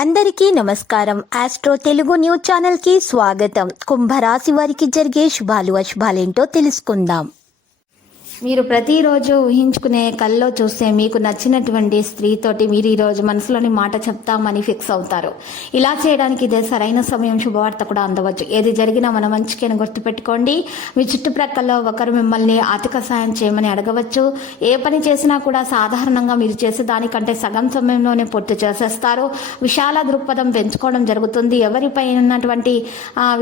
అందరికీ నమస్కారం. Astro Telugu news channel కి స్వాగతం. కుంభరాశి వారికి జరిగే శుభాలు అశుభాలేంటో తెలుసుకుందాం. మీరు ప్రతిరోజు ఊహించుకునే కల్లో చూస్తే మీకు నచ్చినటువంటి స్త్రీతోటి మీరు ఈరోజు మనసులోని మాట చెప్తామని ఫిక్స్ అవుతారు. ఇలా చేయడానికి ఇదే సరైన సమయం, శుభవార్త కూడా అందవచ్చు. ఏది జరిగినా మన మంచికి అని గుర్తుపెట్టుకోండి. మీ చుట్టుప్రక్కల ఒకరు మిమ్మల్ని ఆర్థిక సాయం చేయమని అడగవచ్చు. ఏ పని చేసినా కూడా సాధారణంగా మీరు చేసే దానికంటే సగం సమయంలోనే పూర్తి చేసేస్తారు. విశాల దృక్పథం పెంచుకోవడం జరుగుతుంది. ఎవరిపై ఉన్నటువంటి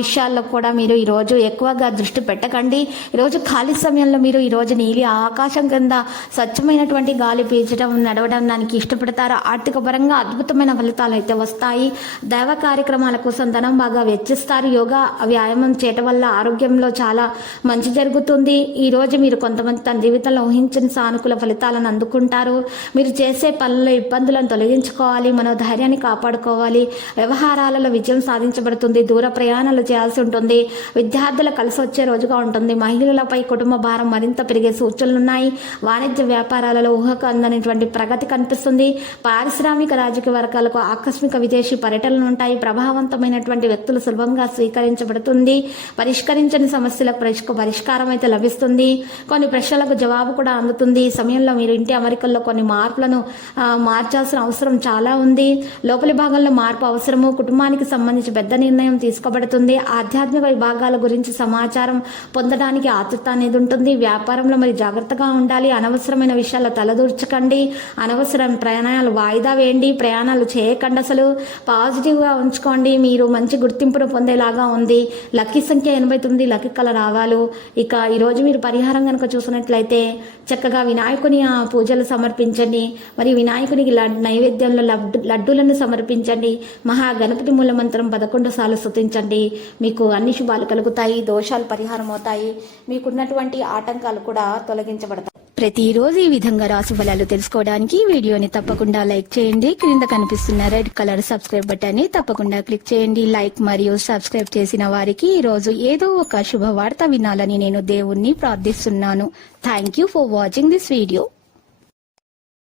విషయాల్లో కూడా మీరు ఈరోజు ఎక్కువగా దృష్టి పెట్టకండి. ఈరోజు ఖాళీ సమయంలో మీరు ఈరోజు నీలి ఆకాశం కింద స్వచ్ఛమైనటువంటి గాలి పీల్చడం, నడవడానికి ఇష్టపడతారు. ఆర్థిక పరంగా అద్భుతమైన ఫలితాలు అయితే వస్తాయి. దైవ కార్యక్రమాల కోసం ధనం బాగా వెచ్చిస్తారు. యోగా వ్యాయామం చేయటం వల్ల ఆరోగ్యంలో చాలా మంచి జరుగుతుంది. ఈ రోజు మీరు కొంతమంది తన జీవితంలో ఊహించిన సానుకూల ఫలితాలను అందుకుంటారు. మీరు చేసే పనుల్లో ఇబ్బందులను తొలగించుకోవాలి. మన ధైర్యాన్ని కాపాడుకోవాలి. వ్యవహారాలలో విజయం సాధించబడుతుంది. దూర ప్రయాణాలు చేయాల్సి ఉంటుంది. విద్యార్థులు కలిసి వచ్చే రోజుగా ఉంటుంది. మహిళలపై కుటుంబ భారం మరింత పెరిగే సూచనలున్నాయి. వాణిజ్య వ్యాపారాలలో ఊహకు అందనటువంటి ప్రగతి కనిపిస్తుంది. పారిశ్రామిక రాజకీయ వర్గాలకు ఆకస్మిక విదేశీ పర్యటనలు ఉంటాయి. ప్రభావవంతమైనటువంటి వ్యక్తులు సులభంగా స్వీకరించబడుతుంది. పరిష్కరించని సమస్యలకు పరిష్కారం అయితే లభిస్తుంది. కొన్ని ప్రశ్నలకు జవాబు కూడా అందుతుంది. ఈ సమయంలో మీరు ఇంటి అమరికల్లో కొన్ని మార్పులను మార్చాల్సిన అవసరం చాలా ఉంది. లోపలి భాగంలో మార్పు అవసరము. కుటుంబానికి సంబంధించి పెద్ద నిర్ణయం తీసుకోబడుతుంది. ఆధ్యాత్మిక విభాగాల గురించి సమాచారం పొందడానికి ఆతృత అనేది ఉంటుంది. వ్యాపారంలో మరి జాగ్రత్తగా ఉండాలి. అనవసరమైన విషయాల్లో తలదూర్చకండి. అనవసరం ప్రయాణాలు వాయిదా వేయండి. ప్రయాణాలు చేయకండి. అసలు పాజిటివ్గా ఉంచుకోండి. మీరు మంచి గుర్తింపును పొందేలాగా ఉంది. లక్కీ సంఖ్య 89, లక్కీ కలర్ ఆవాలు. ఇక ఈరోజు మీరు పరిహారం కనుక చూసినట్లయితే చక్కగా వినాయకుని పూజలు సమర్పించండి. మరి వినాయకునికి నైవేద్యంలో లడ్డూలను సమర్పించండి. మహాగణపతి మూల మంత్రం 11 సార్లు స్తుతించండి. మీకు అన్ని శుభాలు కలుగుతాయి. దోషాలు పరిహారం అవుతాయి. మీకున్నటువంటి ఆటంకాలు కూడా తొలగించబడతాయి. ప్రతిరోజు ఈ విధంగా రాశి ఫలాలు తెలుసుకోవడానికి వీడియోని తప్పకుండా లైక్ చేయండి. క్రింద కనిపిస్తున్న రెడ్ కలర్ సబ్స్క్రైబ్ బటన్ ని తప్పకుండా క్లిక్ చేయండి. లైక్ మరియు సబ్స్క్రైబ్ చేసిన వారికి ఈ రోజు ఏదో ఒక శుభవార్త వినాలని నేను దేవుణ్ణి ప్రార్థిస్తున్నాను. Thank you for watching this video.